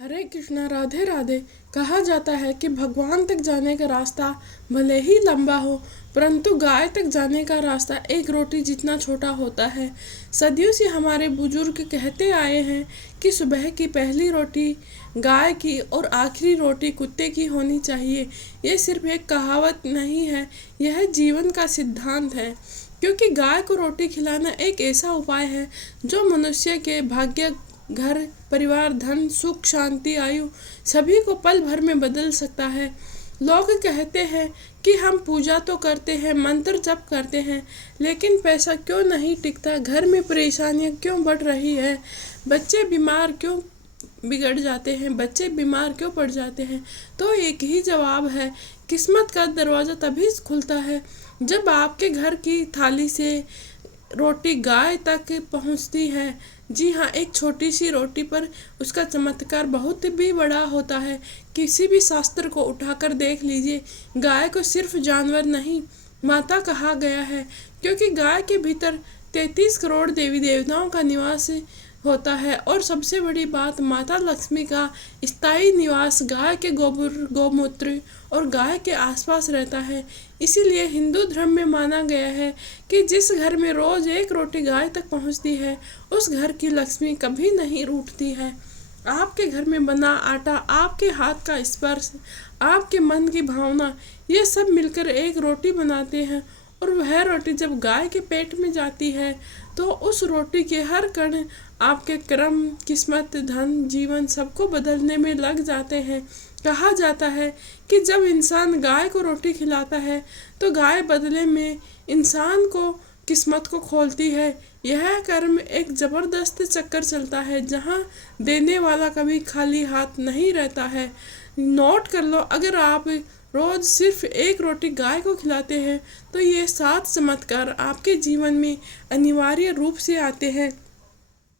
हरे कृष्णा, राधे राधे। कहा जाता है कि भगवान तक जाने का रास्ता भले ही लंबा हो, परंतु गाय तक जाने का रास्ता एक रोटी जितना छोटा होता है। सदियों से हमारे बुजुर्ग कहते आए हैं कि सुबह की पहली रोटी गाय की और आखिरी रोटी कुत्ते की होनी चाहिए। ये सिर्फ एक कहावत नहीं है, यह जीवन का सिद्धांत है। क्योंकि गाय को रोटी खिलाना एक ऐसा उपाय है जो मनुष्य के भाग्य, घर परिवार, धन, सुख, शांति, आयु सभी को पल भर में बदल सकता है। लोग कहते हैं कि हम पूजा तो करते हैं, मंत्र जप करते हैं, लेकिन पैसा क्यों नहीं टिकता, घर में परेशानियां क्यों बढ़ रही है, बच्चे बीमार क्यों बिगड़ जाते हैं, बच्चे बीमार क्यों पड़ जाते हैं। तो एक ही जवाब है, किस्मत का दरवाज़ा तभी खुलता है जब आपके घर की थाली से रोटी गाय तक पहुंचती है। जी हाँ, एक छोटी सी रोटी पर उसका चमत्कार बहुत भी बड़ा होता है। किसी भी शास्त्र को उठाकर देख लीजिए, गाय को सिर्फ जानवर नहीं, माता कहा गया है। क्योंकि गाय के भीतर 33 करोड़ देवी देवताओं का निवास होता है, और सबसे बड़ी बात, माता लक्ष्मी का स्थायी निवास गाय के गोबर, गोमूत्र और गाय के आसपास रहता है। इसीलिए हिंदू धर्म में माना गया है कि जिस घर में रोज एक रोटी गाय तक पहुंचती है, उस घर की लक्ष्मी कभी नहीं रूठती है। आपके घर में बना आटा, आपके हाथ का स्पर्श, आपके मन की भावना, ये सब मिलकर एक रोटी बनाते हैं। और वह रोटी जब गाय के पेट में जाती है, तो उस रोटी के हर कण आपके कर्म, किस्मत, धन, जीवन सबको बदलने में लग जाते हैं। कहा जाता है कि जब इंसान गाय को रोटी खिलाता है, तो गाय बदले में इंसान को किस्मत को खोलती है। यह कर्म एक जबरदस्त चक्कर चलता है, जहाँ देने वाला कभी खाली हाथ नहीं रहता है। नोट कर लो, अगर आप रोज सिर्फ एक रोटी गाय को खिलाते हैं, तो ये 7 चमत्कार आपके जीवन में अनिवार्य रूप से आते हैं।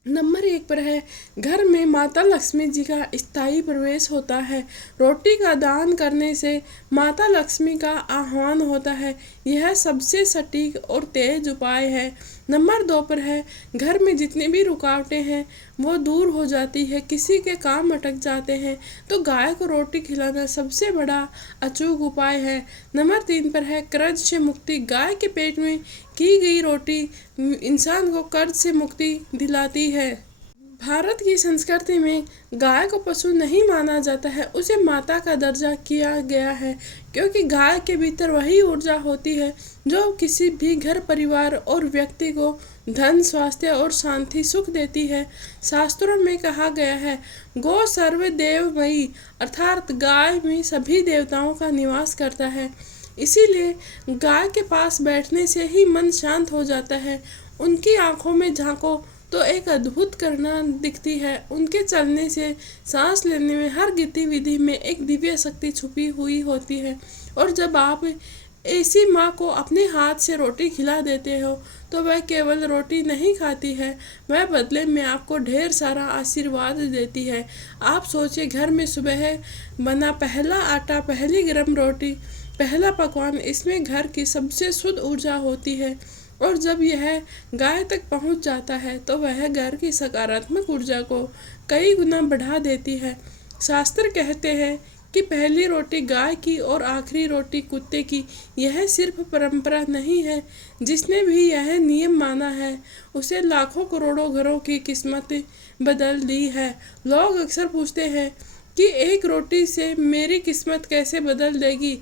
नंबर 1 पर है, घर में माता लक्ष्मी जी का स्थायी प्रवेश होता है। रोटी का दान करने से माता लक्ष्मी का आह्वान होता है। यह सबसे सटीक और तेज उपाय है। नंबर 2 पर है, घर में जितनी भी रुकावटें हैं वो दूर हो जाती है। किसी के काम अटक जाते हैं तो गाय को रोटी खिलाना सबसे बड़ा अचूक उपाय है। नंबर 3 पर है, कर्ज से मुक्ति। गाय के पेट में की गई रोटी इंसान को कर्ज से मुक्ति दिलाती है। भारत की संस्कृति में गाय को पशु नहीं माना जाता है, उसे माता का दर्जा किया गया है। क्योंकि गाय के भीतर वही ऊर्जा होती है जो किसी भी घर, परिवार और व्यक्ति को धन, स्वास्थ्य और शांति, सुख देती है। शास्त्रों में कहा गया है, गो सर्व देवमयी, अर्थात गाय में सभी देवताओं का निवास करता है। इसीलिए गाय के पास बैठने से ही मन शांत हो जाता है। उनकी आंखों में झांको तो एक अद्भुत करना दिखती है। उनके चलने से, सांस लेने में, हर गतिविधि में एक दिव्य शक्ति छुपी हुई होती है। और जब आप ऐसी माँ को अपने हाथ से रोटी खिला देते हो, तो वह केवल रोटी नहीं खाती है, वह बदले में आपको ढेर सारा आशीर्वाद देती है। आप सोचिए, घर में सुबह बना पहला आटा, पहली गर्म रोटी, पहला पकवान, इसमें घर की सबसे शुद्ध ऊर्जा होती है। और जब यह गाय तक पहुंच जाता है, तो वह घर की सकारात्मक ऊर्जा को कई गुना बढ़ा देती है। शास्त्र कहते हैं कि पहली रोटी गाय की और आखिरी रोटी कुत्ते की। यह सिर्फ परंपरा नहीं है, जिसने भी यह नियम माना है उसे लाखों करोड़ों घरों की किस्मत बदल दी है। लोग अक्सर पूछते हैं कि एक रोटी से मेरी किस्मत कैसे बदल देगी,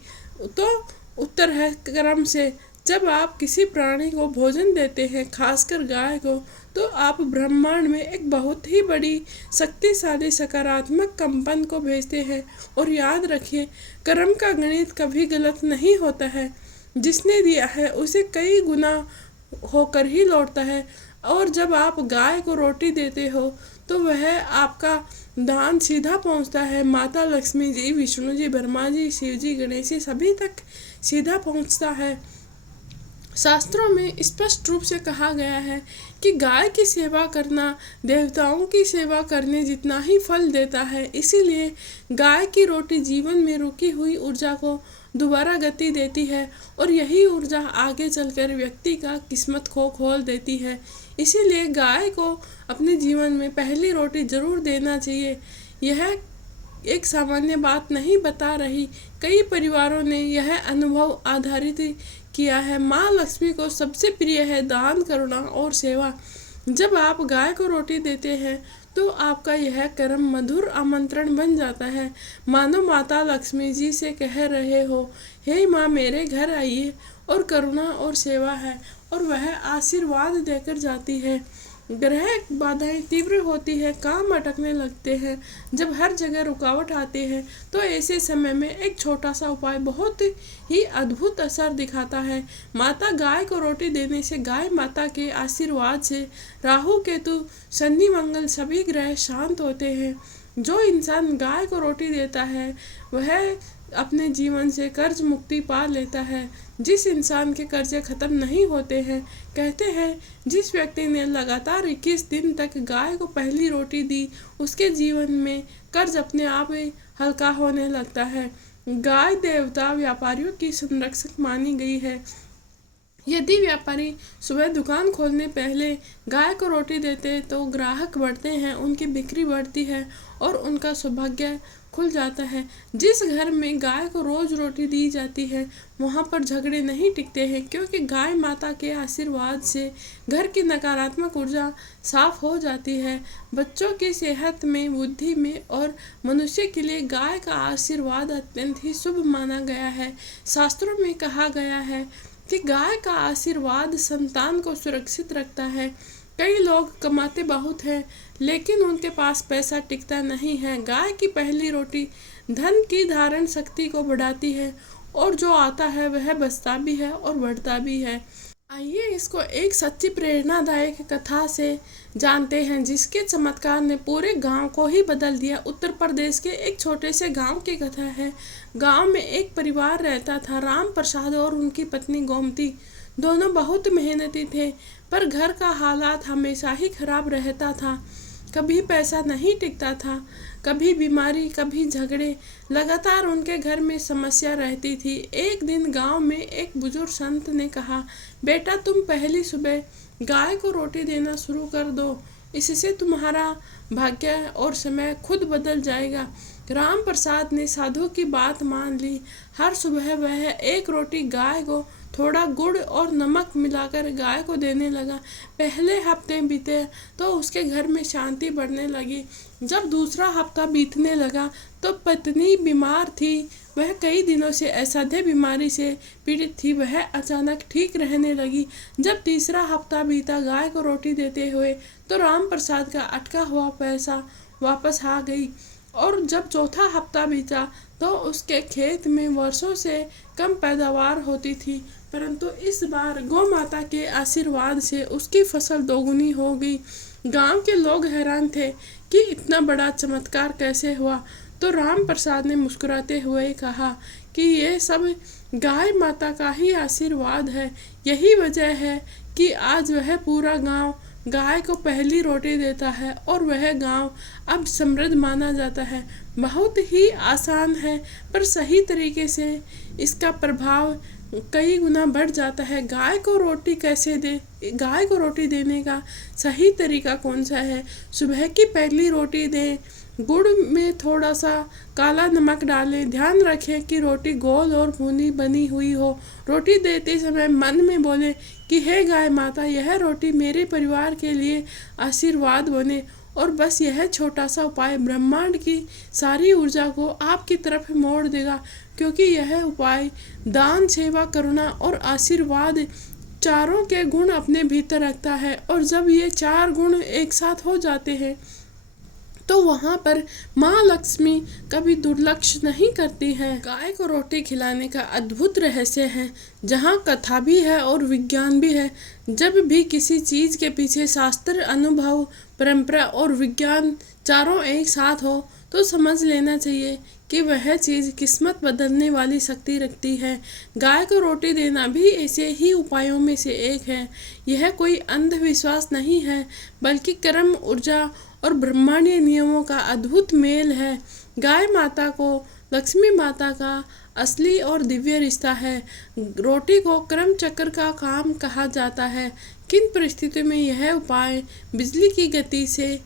तो उत्तर है, कर्म से। जब आप किसी प्राणी को भोजन देते हैं, खासकर गाय को, तो आप ब्रह्मांड में एक बहुत ही बड़ी शक्तिशाली सकारात्मक कंपन को भेजते हैं। और याद रखिए, कर्म का गणित कभी गलत नहीं होता है। जिसने दिया है उसे कई गुना होकर ही लौटता है। और जब आप गाय को रोटी देते हो, तो वह आपका दान सीधा पहुंचता है माता लक्ष्मी जी, विष्णु जी, ब्रह्मा जी, शिव जी, गणेश जी, सभी तक सीधा पहुंचता है। शास्त्रों में स्पष्ट रूप से कहा गया है कि गाय की सेवा करना देवताओं की सेवा करने जितना ही फल देता है। इसीलिए गाय की रोटी जीवन में रुकी हुई ऊर्जा को दोबारा गति देती है, और यही ऊर्जा आगे चलकर व्यक्ति का किस्मत को खोल देती है। इसीलिए गाय को अपने जीवन में पहली रोटी जरूर देना चाहिए। यह एक सामान्य बात नहीं बता रही। कई परिवारों ने यह अनुभव आधारित किया है। माँ लक्ष्मी को सबसे प्रिय है दान, करुणा और सेवा। जब आप गाय को रोटी देते हैं तो आपका यह कर्म मधुर आमंत्रण बन जाता है, मानो माता लक्ष्मी जी से कह रहे हो, हे माँ, मेरे घर आइए। और करुणा और सेवा है, और वह आशीर्वाद देकर जाती है। ग्रह बाधाएं तीव्र होती है, काम अटकने लगते हैं, जब हर जगह रुकावट आती है, तो ऐसे समय में एक छोटा सा उपाय बहुत ही अद्भुत असर दिखाता है। माता गाय को रोटी देने से, गाय माता के आशीर्वाद से राहु, केतु, शनि, मंगल सभी ग्रह शांत होते हैं। जो इंसान गाय को रोटी देता है वह अपने जीवन से कर्ज मुक्ति पा लेता है। जिस इंसान के कर्जे खत्म नहीं होते हैं, कहते हैं जिस व्यक्ति ने लगातार 21 दिन तक गाय को पहली रोटी दी, उसके जीवन में कर्ज अपने आप ही हल्का होने लगता है। गाय देवता व्यापारियों की संरक्षक मानी गई है। यदि व्यापारी सुबह दुकान खोलने पहले गाय को रोटी देते तो ग्राहक बढ़ते हैं, उनकी बिक्री बढ़ती है और उनका सौभाग्य खुल जाता है। जिस घर में गाय को रोज रोटी दी जाती है वहाँ पर झगड़े नहीं टिकते हैं, क्योंकि गाय माता के आशीर्वाद से घर की नकारात्मक ऊर्जा साफ हो जाती है। बच्चों की सेहत में, बुद्धि में और मनुष्य के लिए गाय का आशीर्वाद अत्यंत ही शुभ माना गया है। शास्त्रों में कहा गया है कि गाय का आशीर्वाद संतान को सुरक्षित रखता है। कई लोग कमाते बहुत हैं लेकिन उनके पास पैसा टिकता नहीं है। गाय की पहली रोटी धन की धारण शक्ति को बढ़ाती है, और जो आता है वह बचता भी है और बढ़ता भी है। आइए इसको एक सच्ची प्रेरणादायक कथा से जानते हैं, जिसके चमत्कार ने पूरे गांव को ही बदल दिया। उत्तर प्रदेश के एक छोटे से गांव की कथा है। गांव में एक परिवार रहता था, राम प्रसाद और उनकी पत्नी गोमती। दोनों बहुत मेहनती थे, पर घर का हालात हमेशा ही खराब रहता था। कभी पैसा नहीं टिकता था, कभी बीमारी, कभी झगड़े, लगातार उनके घर में समस्या रहती थी। एक दिन गांव में एक बुजुर्ग संत ने कहा, बेटा, तुम पहली सुबह गाय को रोटी देना शुरू कर दो, इससे तुम्हारा भाग्य और समय खुद बदल जाएगा। राम प्रसाद ने साधु की बात मान ली। हर सुबह वह एक रोटी गाय को थोड़ा गुड़ और नमक मिलाकर गाय को देने लगा। पहले हफ्ते बीते तो उसके घर में शांति बढ़ने लगी। जब दूसरा हफ्ता बीतने लगा तो पत्नी बीमार थी। वह कई दिनों से असाध्य बीमारी से पीड़ित थी। वह अचानक ठीक रहने लगी। जब तीसरा हफ्ता बीता गाय को रोटी देते हुए, तो राम प्रसाद का अटका हुआ पैसा वापस आ गई। और जब चौथा हफ्ता बीता तो उसके खेत में वर्षों से कम पैदावार होती थी, परंतु इस बार गौ माता के आशीर्वाद से उसकी फसल दोगुनी हो गई। गांव के लोग हैरान थे कि इतना बड़ा चमत्कार कैसे हुआ। तो राम प्रसाद ने मुस्कुराते हुए कहा कि ये सब गाय माता का ही आशीर्वाद है। यही वजह है कि आज वह पूरा गांव गाय को पहली रोटी देता है और वह गांव अब समृद्ध माना जाता है। बहुत ही आसान है, पर सही तरीके से इसका प्रभाव कई गुना बढ़ जाता है। गाय को रोटी कैसे दे, गाय को रोटी देने का सही तरीका कौन सा है? सुबह की पहली रोटी दें, गुड़ में थोड़ा सा काला नमक डालें। ध्यान रखें कि रोटी गोल और भुनी बनी हुई हो। रोटी देते समय मन में बोलें कि हे गाय माता, यह रोटी मेरे परिवार के लिए आशीर्वाद बने। और बस यह छोटा सा उपाय ब्रह्मांड की सारी ऊर्जा को आपकी तरफ मोड़ देगा, क्योंकि यह उपाय दान, सेवा, करुणा और आशीर्वाद चारों के गुण अपने भीतर रखता है। और जब ये चार गुण एक साथ हो जाते हैं तो वहाँ पर माँ लक्ष्मी कभी दुर्लक्ष्य नहीं करती है। गाय को रोटी खिलाने का अद्भुत रहस्य है, जहाँ कथा भी है और विज्ञान भी है। जब भी किसी चीज़ के पीछे शास्त्र, अनुभव, परंपरा और विज्ञान चारों एक साथ हो तो समझ लेना चाहिए कि वह चीज़ किस्मत बदलने वाली शक्ति रखती है। गाय को रोटी देना भी ऐसे ही उपायों में से एक है। यह कोई अंधविश्वास नहीं है, बल्कि कर्म, ऊर्जा और ब्रह्मांडीय नियमों का अद्भुत मेल है। गाय माता को लक्ष्मी माता का असली और दिव्य रिश्ता है। रोटी को क्रम चक्र का काम कहा जाता है। किन परिस्थितियों में यह उपाय बिजली की गति से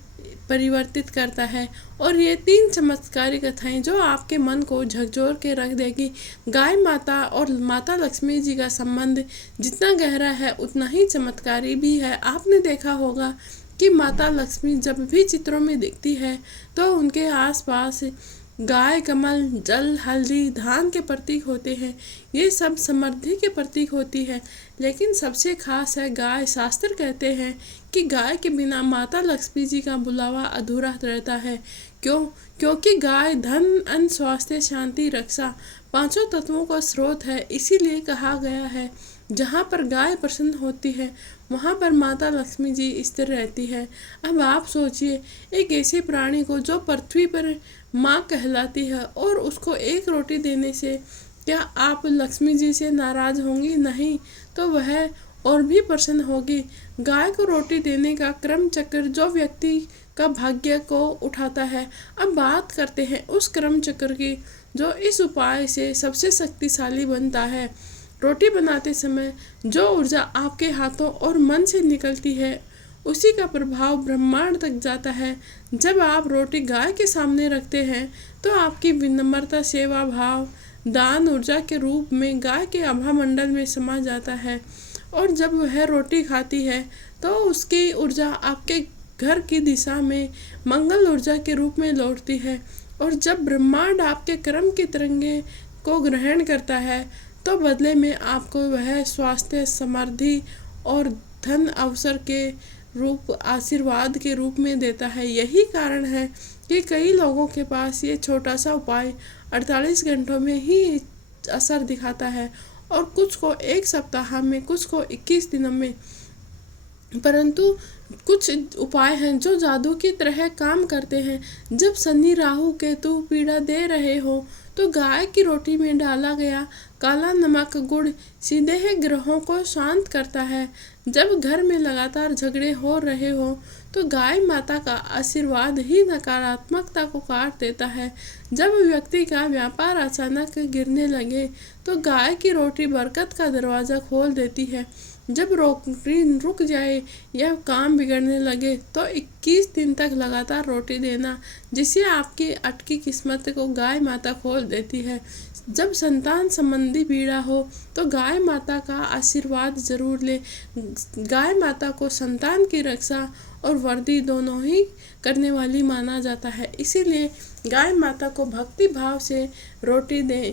परिवर्तित करता है। और ये 3 चमत्कारी कथाएं जो आपके मन को झकझोर के रख देगी। गाय माता और माता लक्ष्मी जी का संबंध जितना गहरा है उतना ही चमत्कारी भी है। आपने देखा होगा कि माता लक्ष्मी जब भी चित्रों में दिखती है तो उनके आसपास गाय, कमल, जल, हल्दी, धान के प्रतीक होते हैं। ये सब समृद्धि के प्रतीक होती है। लेकिन सबसे खास है गाय। शास्त्र कहते हैं कि गाय के बिना माता लक्ष्मी जी का बुलावा अधूरा रहता है। क्यों? क्योंकि गाय धन, अन्न, स्वास्थ्य, शांति, रक्षा 5 तत्वों का स्रोत है। इसीलिए कहा गया है जहाँ पर गाय प्रसन्न होती है वहाँ पर माता लक्ष्मी जी स्थिर रहती है। अब आप सोचिए, एक ऐसे प्राणी को जो पृथ्वी पर माँ कहलाती है और उसको एक रोटी देने से क्या आप लक्ष्मी जी से नाराज होंगी? नहीं, तो वह और भी प्रसन्न होगी। गाय को रोटी देने का क्रम चक्र जो व्यक्ति का भाग्य को उठाता है। अब बात करते हैं उस क्रम चक्र की जो इस उपाय से सबसे शक्तिशाली बनता है। रोटी बनाते समय जो ऊर्जा आपके हाथों और मन से निकलती है उसी का प्रभाव ब्रह्मांड तक जाता है। जब आप रोटी गाय के सामने रखते हैं तो आपकी विनम्रता, सेवा भाव, दान ऊर्जा के रूप में गाय के आभा मंडल में समा जाता है। और जब वह रोटी खाती है तो उसकी ऊर्जा आपके घर की दिशा में मंगल ऊर्जा के रूप में लौटती है। और जब ब्रह्मांड आपके कर्म की तरंगे को ग्रहण करता है तो बदले में आपको वह स्वास्थ्य, समृद्धि और धन अवसर के रूप, आशीर्वाद के रूप में देता है। यही कारण है कि कई लोगों के पास ये छोटा सा उपाय 48 घंटों में ही असर दिखाता है और कुछ को 1 सप्ताह में, कुछ को 21 दिनों में। परंतु कुछ उपाय हैं जो जादू की तरह काम करते हैं। जब शनि, राहु, केतु पीड़ा दे रहे हो तो गाय की रोटी में डाला गया काला नमक, गुड़ सीधे ही ग्रहों को शांत करता है। जब घर में लगातार झगड़े हो रहे हो तो गाय माता का आशीर्वाद ही नकारात्मकता को काट देता है। जब व्यक्ति का व्यापार अचानक गिरने लगे तो गाय की रोटी बरकत का दरवाज़ा खोल देती है। जब रोटी रुक जाए या काम बिगड़ने लगे तो 21 दिन तक लगातार रोटी देना, जिससे आपकी अटकी किस्मत को गाय माता खोल देती है। जब संतान संबंधी पीड़ा हो तो गाय माता का आशीर्वाद जरूर ले। गाय माता को संतान की रक्षा और वृद्धि दोनों ही करने वाली माना जाता है। इसीलिए गाय माता को भक्ति भाव से रोटी दें।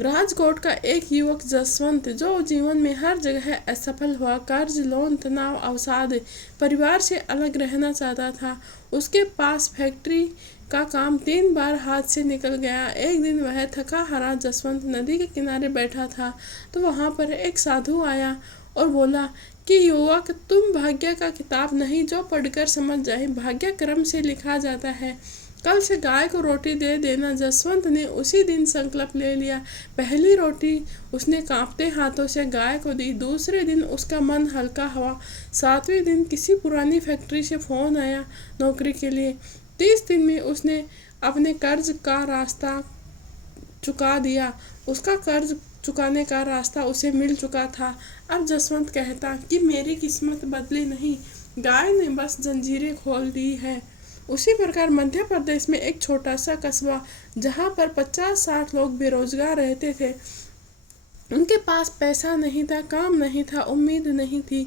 राजकोट का एक युवक जसवंत, जो जीवन में हर जगह असफल हुआ, कर्ज, लोन, तनाव, अवसाद, परिवार से अलग रहना चाहता था। उसके पास फैक्ट्री का काम 3 बार हाथ से निकल गया। एक दिन वह थका हारा जसवंत नदी के किनारे बैठा था तो वहाँ पर एक साधु आया और बोला कि युवक, तुम भाग्य का किताब नहीं जो पढ़कर समझ जाए, भाग्य कर्म से लिखा जाता है। कल से गाय को रोटी दे देना। जसवंत ने उसी दिन संकल्प ले लिया। पहली रोटी उसने कांपते हाथों से गाय को दी। दूसरे दिन उसका मन हल्का हुआ। 7वें दिन किसी पुरानी फैक्ट्री से फोन आया नौकरी के लिए। 30 दिन में उसने अपने कर्ज का रास्ता चुका दिया। उसका कर्ज चुकाने का रास्ता उसे मिल चुका था। अब जसवंत कहता कि मेरी किस्मत बदली नहीं, गाय ने बस जंजीरें खोल दी है। उसी प्रकार मध्य प्रदेश में एक छोटा सा कस्बा, जहाँ पर 50-60 लोग बेरोजगार रहते थे। उनके पास पैसा नहीं था, काम नहीं था, उम्मीद नहीं थी।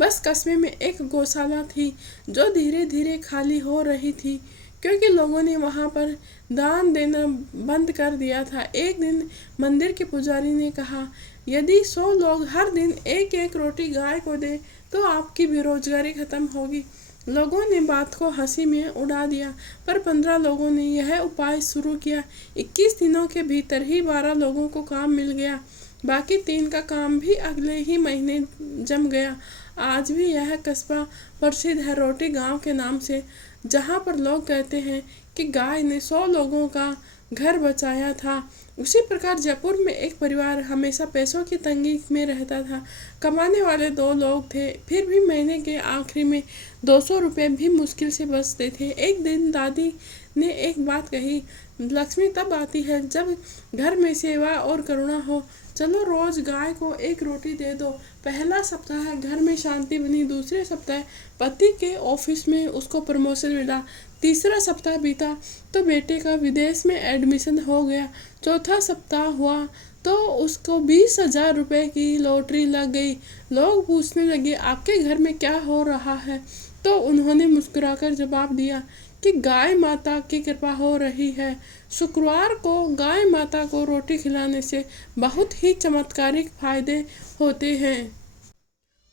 बस कस्बे में एक गौशाला थी जो धीरे धीरे खाली हो रही थी क्योंकि लोगों ने वहाँ पर दान देना बंद कर दिया था। एक दिन मंदिर के पुजारी ने कहा, यदि 100 लोग हर दिन 1-1 रोटी गाय को दे तो आपकी बेरोजगारी खत्म होगी। लोगों ने बात को हंसी में उड़ा दिया, पर 15 लोगों ने यह उपाय शुरू किया। 21 दिनों के भीतर ही 12 लोगों को काम मिल गया। बाकी 3 का काम भी अगले ही महीने जम गया। आज भी यह कस्बा प्रसिद्ध है रोटी गांव के नाम से, जहां पर लोग कहते हैं कि गाय ने 100 लोगों का घर बचाया था। उसी प्रकार जयपुर में एक परिवार हमेशा पैसों की तंगी में रहता था। कमाने वाले 2 लोग थे, फिर भी महीने के आखिरी में 200 रुपये भी मुश्किल से बचते थे। एक दिन दादी ने एक बात कही, लक्ष्मी तब आती है जब घर में सेवा और करुणा हो। चलो रोज गाय को एक रोटी दे दो। पहला सप्ताह घर में शांति बनी, दूसरे सप्ताह पति के ऑफिस में उसको प्रमोशन मिला, तीसरा सप्ताह बीता तो बेटे का विदेश में एडमिशन हो गया, चौथा सप्ताह हुआ तो उसको 20,000 रुपये की लॉटरी लग गई। लोग पूछने लगे, आपके घर में क्या हो रहा है? तो उन्होंने मुस्कुराकर जवाब दिया कि गाय माता की कृपा हो रही है। शुक्रवार को गाय माता को रोटी खिलाने से बहुत ही चमत्कारिक फायदे होते हैं।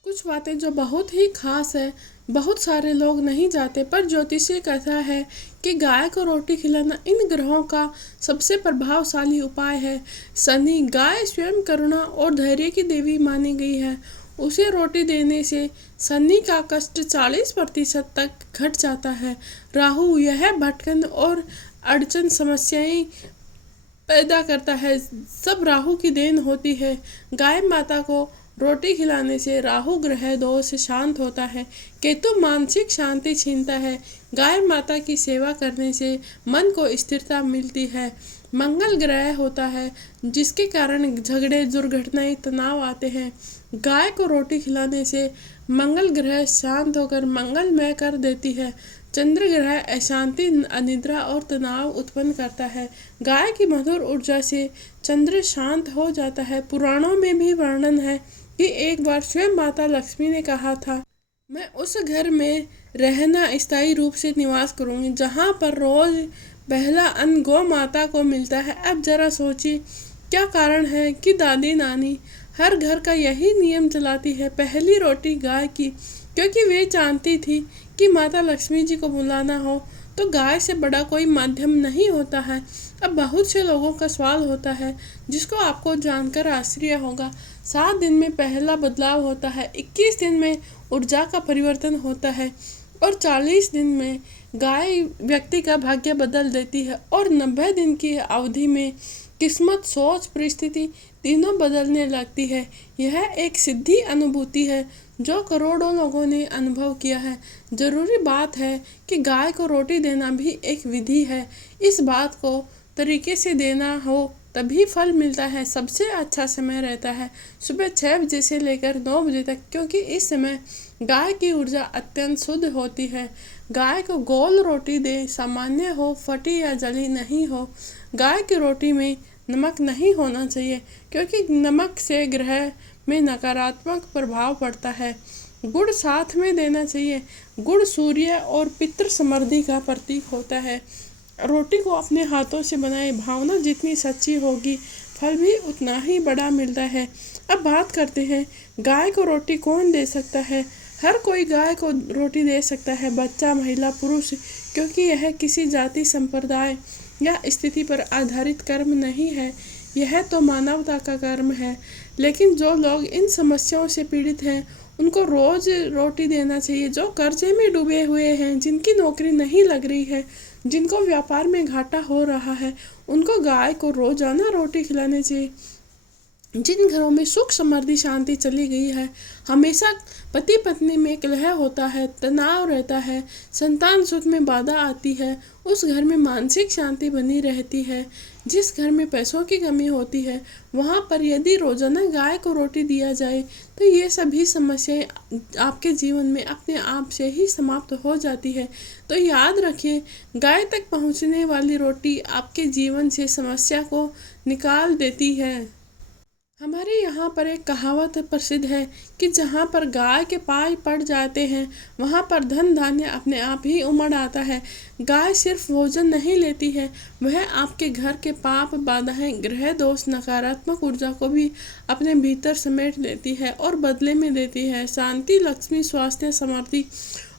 कुछ बातें जो बहुत ही खास है, बहुत सारे लोग नहीं जानते, पर ज्योतिषीय कहता है कि गाय को रोटी खिलाना इन ग्रहों का सबसे प्रभावशाली उपाय है। शनि, गाय स्वयं करुणा और धैर्य की देवी मानी गई है। उसे रोटी देने से शनि का कष्ट 40% तक घट जाता है। राहु, यह भटकन और अड़चन समस्याएं पैदा करता है, सब राहु की देन होती है। गाय माता को रोटी खिलाने से राहु ग्रह दोष शांत होता है। केतु मानसिक शांति छीनता है। गाय माता की सेवा करने से मन को स्थिरता मिलती है। मंगल ग्रह होता है जिसके कारण झगड़े, दुर्घटनाएं, तनाव आते हैं। गाय को रोटी खिलाने से मंगल ग्रह शांत होकर मंगलमय कर देती है। चंद्र ग्रह अशांति, अनिद्रा और तनाव उत्पन्न करता है। गाय की मधुर ऊर्जा से चंद्र शांत हो जाता है। पुराणों में भी वर्णन है कि एक बार स्वयं माता लक्ष्मी ने कहा था, मैं उस घर में रहना स्थायी रूप से निवास करूंगी जहां पर रोज पहला अन्न गौ माता को मिलता है। अब जरा सोचिए क्या कारण है कि दादी नानी हर घर का यही नियम चलाती है, पहली रोटी गाय की, क्योंकि वे जानती थी कि माता लक्ष्मी जी को बुलाना हो तो गाय से बड़ा कोई माध्यम नहीं होता है। अब बहुत से लोगों का सवाल होता है जिसको आपको जानकर आश्चर्य होगा। 7 दिन में पहला बदलाव होता है, 21 दिन में ऊर्जा का परिवर्तन होता है और 40 दिन में गाय व्यक्ति का भाग्य बदल देती है और 90 दिन की अवधि में किस्मत, सोच, परिस्थिति तीनों बदलने लगती है। यह एक सीधी अनुभूति है जो करोड़ों लोगों ने अनुभव किया है। जरूरी बात है कि गाय को रोटी देना भी एक विधि है। इस बात को तरीके से देना हो तभी फल मिलता है। सबसे अच्छा समय रहता है सुबह 6 बजे से लेकर 9 बजे तक, क्योंकि इस समय गाय की ऊर्जा अत्यंत शुद्ध होती है। गाय को गोल रोटी दे, सामान्य हो, फटी या जली नहीं हो। गाय की रोटी में नमक नहीं होना चाहिए क्योंकि नमक से ग्रह में नकारात्मक प्रभाव पड़ता है। गुड़ साथ में देना चाहिए। गुड़ सूर्य और पितृ समृद्धि का प्रतीक होता है। रोटी को अपने हाथों से बनाए, भावना जितनी सच्ची होगी फल भी उतना ही बड़ा मिलता है। अब बात करते हैं गाय को रोटी कौन दे सकता है। हर कोई गाय को रोटी दे सकता है, बच्चा, महिला, पुरुष, क्योंकि यह किसी जाति, संप्रदाय या स्थिति पर आधारित कर्म नहीं है, यह तो मानवता का कर्म है। लेकिन जो लोग इन समस्याओं से पीड़ित हैं उनको रोज रोटी देना चाहिए। जो कर्जे में डूबे हुए हैं, जिनकी नौकरी नहीं लग रही है, जिनको व्यापार में घाटा हो रहा है, उनको गाय को रोजाना रोटी खिलानी चाहिए। जिन घरों में सुख, समृद्धि, शांति चली गई है, हमेशा पति पत्नी में कलह होता है, तनाव रहता है, संतान सुख में बाधा आती है, उस घर में मानसिक शांति बनी रहती है। जिस घर में पैसों की कमी होती है वहाँ पर यदि रोजाना गाय को रोटी दिया जाए तो ये सभी समस्याएं आपके जीवन में अपने आप से ही समाप्त हो जाती है। तो याद रखिए, गाय तक पहुँचने वाली रोटी आपके जीवन से समस्या को निकाल देती है। हमारे यहाँ पर एक कहावत प्रसिद्ध है कि जहाँ पर गाय के पाय पड़ जाते हैं वहाँ पर धन धान्य अपने आप ही उमड़ आता है। गाय सिर्फ भोजन नहीं लेती है, वह आपके घर के पाप, बाधाएं, ग्रह दोष, नकारात्मक ऊर्जा को भी अपने भीतर समेट लेती है और बदले में देती है शांति, लक्ष्मी, स्वास्थ्य, समृद्धि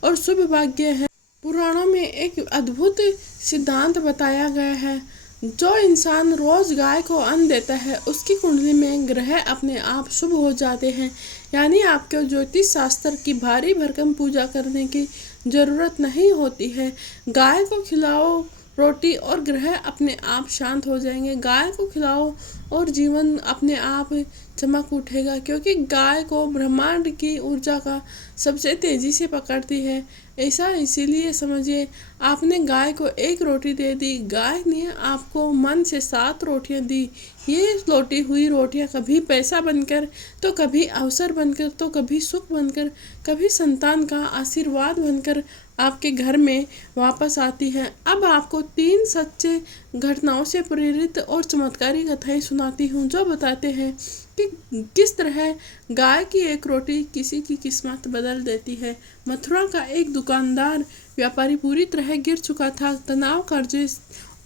और शुभ भाग्य है। पुराणों में एक अद्भुत सिद्धांत बताया गया है, जो इंसान रोज गाय को अन्न देता है उसकी कुंडली में ग्रह अपने आप शुभ हो जाते हैं। यानी आपको ज्योतिष शास्त्र की भारी भरकम पूजा करने की जरूरत नहीं होती है। गाय को खिलाओ रोटी और ग्रह अपने आप शांत हो जाएंगे। गाय को खिलाओ और जीवन अपने आप चमक उठेगा, क्योंकि गाय को ब्रह्मांड की ऊर्जा का सबसे तेजी से पकड़ती है। ऐसा इसीलिए समझिए आपने गाय को 1 रोटी दे दी, गाय ने आपको मन से 7 रोटियां दी। ये लौटी हुई रोटियां कभी पैसा बनकर, तो कभी अवसर बनकर, तो कभी सुख बनकर, कभी संतान का आशीर्वाद बनकर आपके घर में वापस आती है। अब आपको 3 सच्चे घटनाओं से प्रेरित और चमत्कारी कथाएं सुनाती हूँ, जो बताते हैं कि किस तरह गाय की 1 रोटी किसी की किस्मत बदल देती है। मथुरा का एक दुकानदार व्यापारी पूरी तरह गिर चुका था, तनाव, कर्जे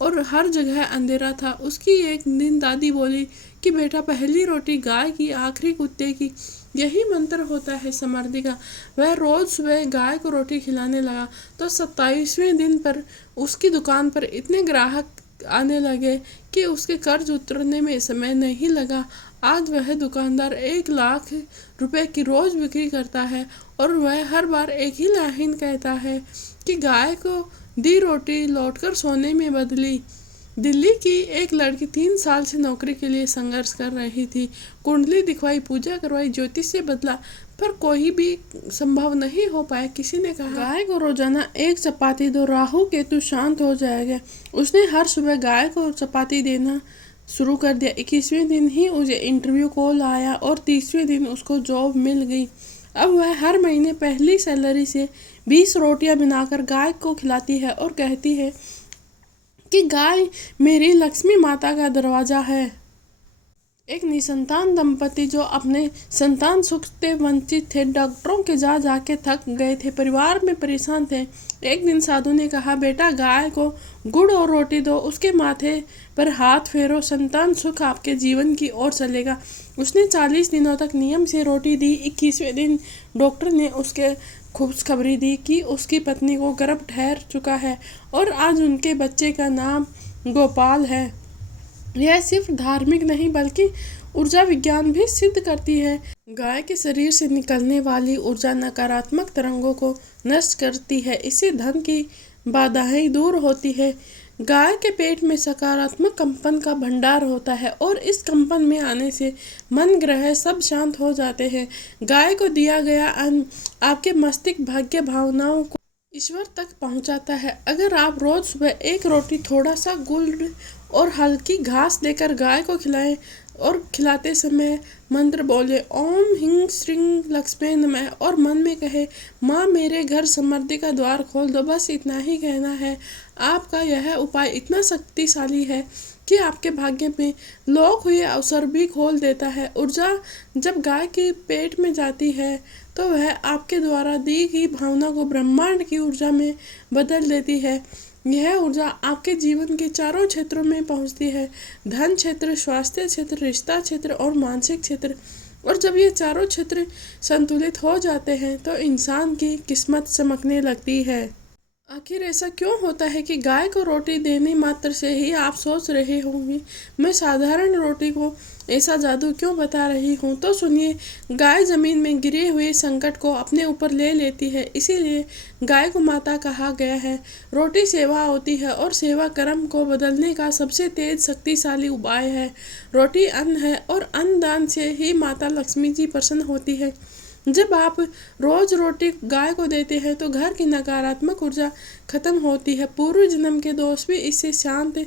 और हर जगह अंधेरा था। उसकी एक दिन दादी बोली कि बेटा, पहली रोटी गाय की, आखिरी कुत्ते की। यही मंत्र होता है समृद्धि का। वह रोज सुबह गाय को रोटी खिलाने लगा तो 27वें दिन पर उसकी दुकान पर इतने ग्राहक आने लगे कि उसके कर्ज उतरने में समय नहीं लगा। आज वह दुकानदार 1 लाख रुपए की रोज बिक्री करता है और वह हर बार एक ही लाइन कहता है कि गाय को दी रोटी लौटकर सोने में बदली। दिल्ली की एक लड़की 3 साल से नौकरी के लिए संघर्ष कर रही थी। कुंडली दिखवाई, पूजा करवाई, ज्योतिष से बदला, पर कोई भी संभव नहीं हो पाया। किसी ने कहा, गाय को रोजाना 1 चपाती दो, राहु केतु शांत हो जाएगा। उसने हर सुबह गाय को चपाती देना शुरू कर दिया। 21वें दिन ही उसे इंटरव्यू कॉल आया और 30वें दिन उसको जॉब मिल गई। अब वह हर महीने पहली सैलरी से 20 रोटियां बनाकर गाय को खिलाती है और कहती है कि गाय मेरी लक्ष्मी माता का दरवाजा है। एक निसंतान दंपति जो अपने संतान सुख से वंचित थे, डॉक्टरों के जा जाके थक गए थे, परिवार में परेशान थे। एक दिन साधु ने कहा, बेटा, गाय को गुड़ और रोटी दो, उसके माथे पर हाथ फेरो, संतान सुख आपके जीवन की ओर चलेगा। उसने 40 दिनों तक नियम से रोटी दी। 21वें दिन डॉक्टर ने उसके खुशखबरी दी कि उसकी पत्नी को गर्भ ठहर चुका है और आज उनके बच्चे का नाम गोपाल है। यह सिर्फ धार्मिक नहीं बल्कि ऊर्जा विज्ञान भी सिद्ध करती है। गाय के शरीर से निकलने वाली ऊर्जा नकारात्मक तरंगों को नष्ट करती है। इससे धन की बाधाएं दूर होती है। गाय के पेट में सकारात्मक कंपन का भंडार होता है और इस कंपन में आने से मन, ग्रह सब शांत हो जाते हैं। गाय को दिया गया अन्न आपके मस्तिष्क, भाग्य, भावनाओं को ईश्वर तक पहुंचाता है। अगर आप रोज सुबह 1 रोटी, थोड़ा सा गुड़ और हल्की घास देकर गाय को खिलाएं और खिलाते समय मंत्र बोले, ओम ह्रीं श्रीं लक्ष्मी नमः, और मन में कहे, माँ मेरे घर समृद्धि का द्वार खोल दो। बस इतना ही कहना है। आपका यह उपाय इतना शक्तिशाली है कि आपके भाग्य में लॉक हुए अवसर भी खोल देता है। ऊर्जा जब गाय के पेट में जाती है तो वह आपके द्वारा दी गई भावना को ब्रह्मांड की ऊर्जा में बदल देती है। यह ऊर्जा आपके जीवन के चारों क्षेत्रों में पहुंचती है, धन क्षेत्र, स्वास्थ्य क्षेत्र, रिश्ता क्षेत्र और मानसिक क्षेत्र। और जब ये चारों क्षेत्र संतुलित हो जाते हैं तो इंसान की किस्मत चमकने लगती है। आखिर ऐसा क्यों होता है कि गाय को रोटी देने मात्र से ही आप सोच रहे होंगे, मैं साधारण रोटी को ऐसा जादू क्यों बता रही हूँ? तो सुनिए, गाय जमीन में गिरे हुए संकट को अपने ऊपर ले लेती है, इसीलिए गाय को माता कहा गया है। रोटी सेवा होती है और सेवा कर्म को बदलने का सबसे तेज शक्तिशाली उपाय है। रोटी अन्न है और अन्न दान से ही माता लक्ष्मी जी प्रसन्न होती है। जब आप रोज रोटी गाय को देते हैं तो घर की नकारात्मक ऊर्जा खत्म होती है, पूर्व जन्म के दोष भी इससे शांत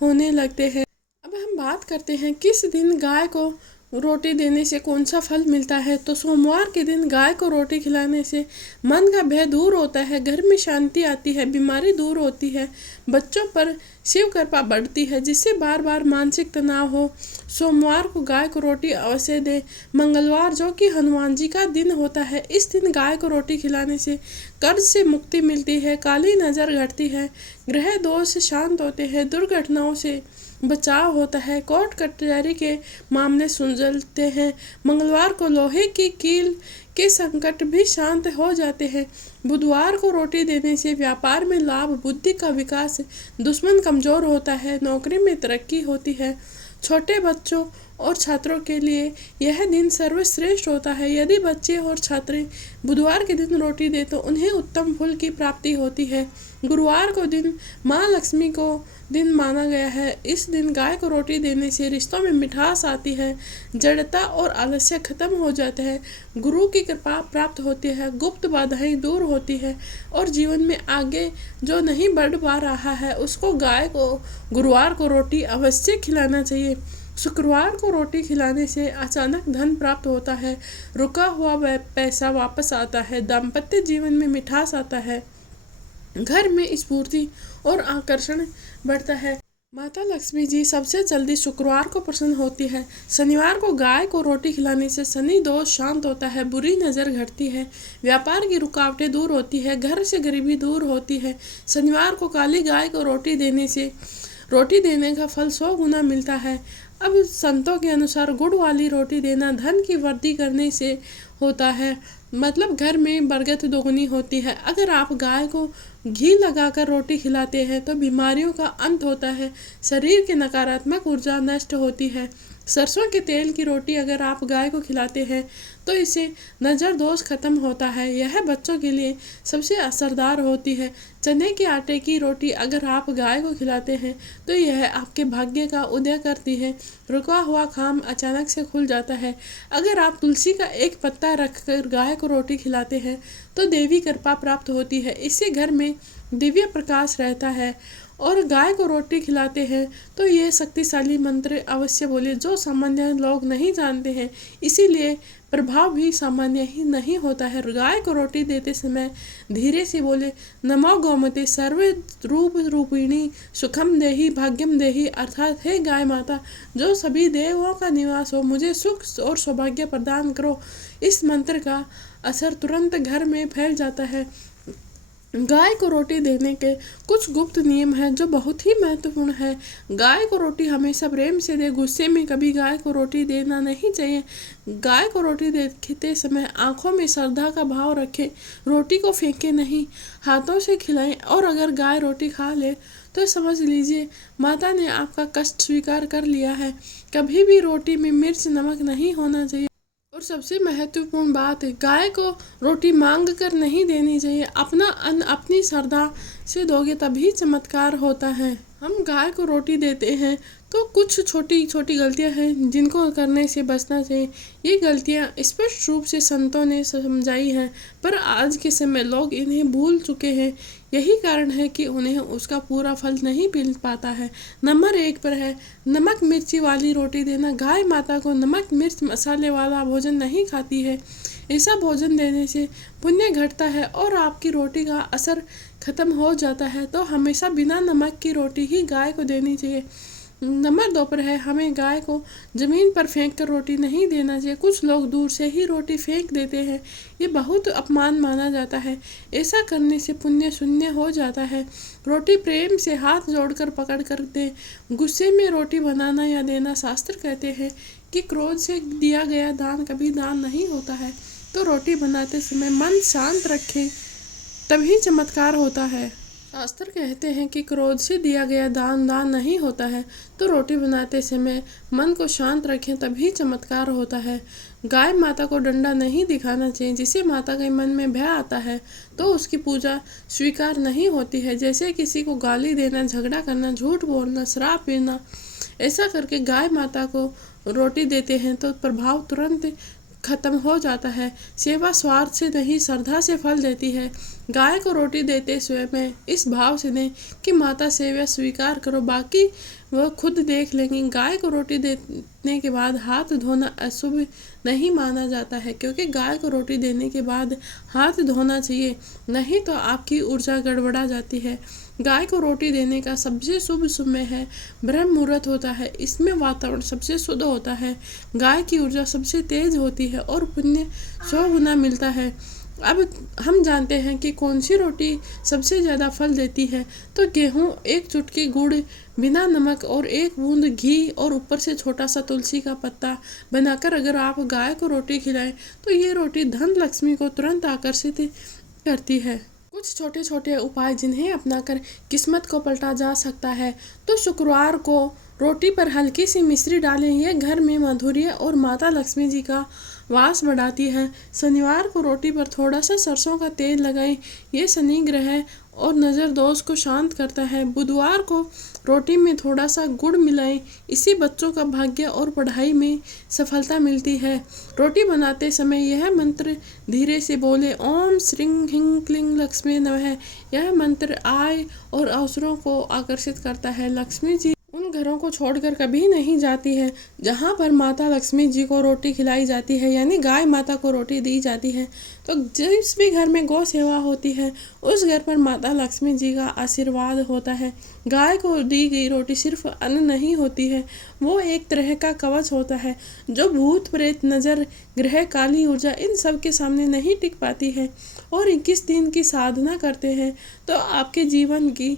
होने लगते हैं। अब हम बात करते हैं किस दिन गाय को रोटी देने से कौन सा फल मिलता है। तो सोमवार के दिन गाय को रोटी खिलाने से मन का भय दूर होता है, घर में शांति आती है, बीमारी दूर होती है, बच्चों पर शिव कृपा बढ़ती है जिससे बार बार मानसिक तनाव हो। सोमवार को गाय को रोटी अवश्य दें। मंगलवार जो कि हनुमान जी का दिन होता है, इस दिन गाय को रोटी खिलाने से कर्ज से मुक्ति मिलती है, काली नज़र घटती है, ग्रह दोष शांत होते हैं, दुर्घटनाओं से बचाव होता है, कोर्ट कचहरी के मामले सुलझते हैं। मंगलवार को लोहे की कील के संकट भी शांत हो जाते हैं। बुधवार को रोटी देने से व्यापार में लाभ, बुद्धि का विकास, दुश्मन कमजोर होता है, नौकरी में तरक्की होती है। छोटे बच्चों और छात्रों के लिए यह दिन सर्वश्रेष्ठ होता है। यदि बच्चे और छात्र बुधवार के दिन रोटी दे तो उन्हें उत्तम फल की प्राप्ति होती है। गुरुवार को दिन माँ लक्ष्मी को दिन माना गया है। इस दिन गाय को रोटी देने से रिश्तों में मिठास आती है, जड़ता और आलस्य खत्म हो जाता है, गुरु की कृपा प्राप्त होती है, गुप्त बाधाएं दूर होती है और जीवन में आगे जो नहीं बढ़ पा रहा है उसको गाय को गुरुवार को रोटी अवश्य खिलाना चाहिए। शुक्रवार को रोटी खिलाने से अचानक धन प्राप्त होता है, रुका हुआ पैसा वापस आता है, दाम्पत्य जीवन में मिठास आता है, घर में स्फूर्ति और आकर्षण बढ़ता है। माता लक्ष्मी जी सबसे जल्दी शुक्रवार को प्रसन्न होती है। शनिवार को गाय को रोटी खिलाने से शनि दोष शांत होता है, बुरी नज़र घटती है, व्यापार की रुकावटें दूर होती है, घर से गरीबी दूर होती है। शनिवार को काली गाय को रोटी देने से रोटी देने का फल 100 गुना मिलता है। अब संतों के अनुसार गुड़ वाली रोटी देना धन की वृद्धि करने से होता है, मतलब घर में बरकत दोगुनी होती है। अगर आप गाय को घी लगाकर रोटी खिलाते हैं तो बीमारियों का अंत होता है, शरीर की नकारात्मक ऊर्जा नष्ट होती है। सरसों के तेल की रोटी अगर आप गाय को खिलाते हैं तो इससे नज़र दोष खत्म होता है, यह बच्चों के लिए सबसे असरदार होती है। चने के आटे की रोटी अगर आप गाय को खिलाते हैं तो यह आपके भाग्य का उदय करती है, रुका हुआ काम अचानक से खुल जाता है। अगर आप तुलसी का एक पत्ता रखकर गाय को रोटी खिलाते हैं तो देवी कृपा प्राप्त होती है, इससे घर में दिव्य प्रकाश रहता है। और गाय को रोटी खिलाते हैं तो ये शक्तिशाली मंत्र अवश्य बोले जो सामान्य लोग नहीं जानते हैं, इसीलिए प्रभाव भी सामान्य ही नहीं होता है। गाय को रोटी देते समय धीरे से बोले, नमो गोमते सर्व रूप रूपिणी सुखम देही भाग्यम देही, अर्थात हे गाय माता जो सभी देवों का निवास हो, मुझे सुख और सौभाग्य प्रदान करो। इस मंत्र का असर तुरंत घर में फैल जाता है। गाय को रोटी देने के कुछ गुप्त नियम हैं जो बहुत ही महत्वपूर्ण है। गाय को रोटी हमेशा प्रेम से दे, गुस्से में कभी गाय को रोटी देना नहीं चाहिए। गाय को रोटी देते समय आंखों में श्रद्धा का भाव रखें, रोटी को फेंके नहीं, हाथों से खिलाएं और अगर गाय रोटी खा ले तो समझ लीजिए माता ने आपका कष्ट स्वीकार कर लिया है। कभी भी रोटी में मिर्च नमक नहीं होना चाहिए। और सबसे महत्वपूर्ण बात है, गाय को रोटी मांग कर नहीं देनी चाहिए, अपना अन्न अपनी श्रद्धा से दोगे तभी चमत्कार होता है। हम गाय को रोटी देते हैं तो कुछ छोटी छोटी गलतियां हैं जिनको करने से बचना चाहिए। ये गलतियां स्पष्ट रूप से संतों ने समझाई हैं, पर आज के समय लोग इन्हें भूल चुके हैं, यही कारण है कि उन्हें उसका पूरा फल नहीं मिल पाता है। नंबर 1 पर है नमक मिर्ची वाली रोटी देना। गाय माता को नमक मिर्च मसाले वाला भोजन नहीं खाती है, ऐसा भोजन देने से पुण्य घटता है और आपकी रोटी का असर खत्म हो जाता है, तो हमेशा बिना नमक की रोटी ही गाय को देनी चाहिए। नंबर 2 पर है हमें गाय को ज़मीन पर फेंक कर रोटी नहीं देना चाहिए। कुछ लोग दूर से ही रोटी फेंक देते हैं, ये बहुत अपमान माना जाता है, ऐसा करने से पुण्य शून्य हो जाता है। रोटी प्रेम से हाथ जोड़कर पकड़ कर दें। गुस्से में रोटी बनाना या देना, शास्त्र कहते हैं कि क्रोध से दिया गया दान कभी दान नहीं होता है, तो रोटी बनाते समय मन शांत रखें तभी चमत्कार होता है। शास्त्र कहते हैं कि क्रोध से दिया गया दान दान नहीं होता है, तो रोटी बनाते समय मन को शांत रखें तभी चमत्कार होता है। गाय माता को डंडा नहीं दिखाना चाहिए, जिसे माता के मन में भय आता है तो उसकी पूजा स्वीकार नहीं होती है, जैसे किसी को गाली देना, झगड़ा करना, झूठ बोलना, शराब पीना। ऐसा करके गाय माता को रोटी देते हैं तो प्रभाव तुरंत खत्म हो जाता है। सेवा स्वार्थ से नहीं श्रद्धा से फल देती है। गाय को रोटी देते समय इस भाव से दें कि माता सेवा स्वीकार करो, बाकी वह खुद देख लेंगी। गाय को रोटी देने के बाद हाथ धोना अशुभ नहीं माना जाता है, क्योंकि गाय को रोटी देने के बाद हाथ धोना चाहिए, नहीं तो आपकी ऊर्जा गड़बड़ा जाती है। गाय को रोटी देने का सबसे शुभ समय है ब्रह्म मुहूर्त होता है, इसमें वातावरण सबसे शुद्ध होता है, गाय की ऊर्जा सबसे तेज होती है और पुण्य 100 गुना मिलता है। अब हम जानते हैं कि कौन सी रोटी सबसे ज़्यादा फल देती है, तो गेहूँ, 1 चुटकी गुड़ बिना नमक और 1 बूंद घी और ऊपर से छोटा सा तुलसी का पत्ता बनाकर अगर आप गाय को रोटी खिलाएं तो ये रोटी धन लक्ष्मी को तुरंत आकर्षित करती है। कुछ छोटे छोटे उपाय जिन्हें अपनाकर किस्मत को पलटा जा सकता है, तो शुक्रवार को रोटी पर हल्की सी मिश्री डालें, यह घर में माधुर्य और माता लक्ष्मी जी का वास बढ़ाती है। शनिवार को रोटी पर थोड़ा सा सरसों का तेल लगाएं, ये शनि ग्रह और नज़र दोष को शांत करता है। बुधवार को रोटी में थोड़ा सा गुड़ मिलाएं, इससे बच्चों का भाग्य और पढ़ाई में सफलता मिलती है। रोटी बनाते समय यह मंत्र धीरे से बोले, ओम श्रीं ह्रीं क्लीं लक्ष्मी नमः। यह मंत्र आय और अवसरों को आकर्षित करता है। लक्ष्मी जी उन घरों को छोड़कर कभी नहीं जाती है जहाँ पर माता लक्ष्मी जी को रोटी खिलाई जाती है, यानी गाय माता को रोटी दी जाती है। तो जिस भी घर में गौ सेवा होती है उस घर पर माता लक्ष्मी जी का आशीर्वाद होता है। गाय को दी गई रोटी सिर्फ अन्न नहीं होती है, वो एक तरह का कवच होता है जो भूत प्रेत नज़र ग्रह काली ऊर्जा इन सब के सामने नहीं टिक पाती है। और 21 दिन की साधना करते हैं तो आपके जीवन की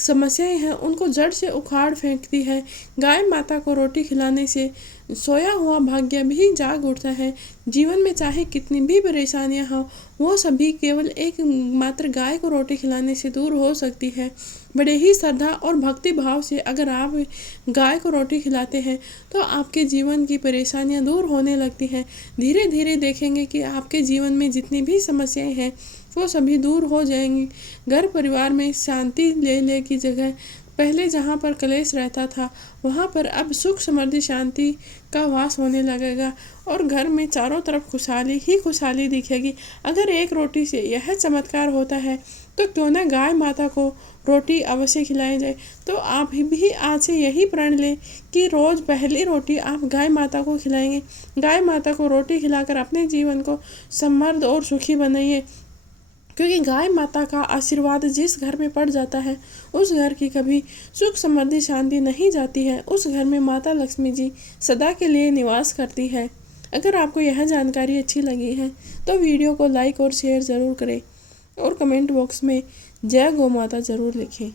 समस्याएं हैं उनको जड़ से उखाड़ फेंकती है। गाय माता को रोटी खिलाने से सोया हुआ भाग्य भी जाग उठता है। जीवन में चाहे कितनी भी परेशानियां हो वो सभी केवल एक मात्र गाय को रोटी खिलाने से दूर हो सकती है। बड़े ही श्रद्धा और भक्ति भाव से अगर आप गाय को रोटी खिलाते हैं तो आपके जीवन की परेशानियां दूर होने लगती हैं। धीरे धीरे देखेंगे कि आपके जीवन में जितनी भी समस्याएं हैं वो सभी दूर हो जाएंगी। घर परिवार में शांति ले की जगह पहले जहाँ पर कलेश रहता था वहाँ पर अब सुख समृद्धि शांति का वास होने लगेगा और घर में चारों तरफ खुशहाली ही खुशहाली दिखेगी। अगर एक रोटी से यह चमत्कार होता है तो क्यों ना गाय माता को रोटी अवश्य खिलाई जाए। तो आप भी आज से यही प्रण लें कि रोज़ पहली रोटी आप गाय माता को खिलाएंगे। गाय माता को रोटी खिलाकर अपने जीवन को समृद्ध और सुखी बनाइए, क्योंकि गाय माता का आशीर्वाद जिस घर में पड़ जाता है उस घर की कभी सुख समृद्धि शांति नहीं जाती है। उस घर में माता लक्ष्मी जी सदा के लिए निवास करती है। अगर आपको यह जानकारी अच्छी लगी है तो वीडियो को लाइक और शेयर ज़रूर करें और कमेंट बॉक्स में जय गौ माता ज़रूर लिखें।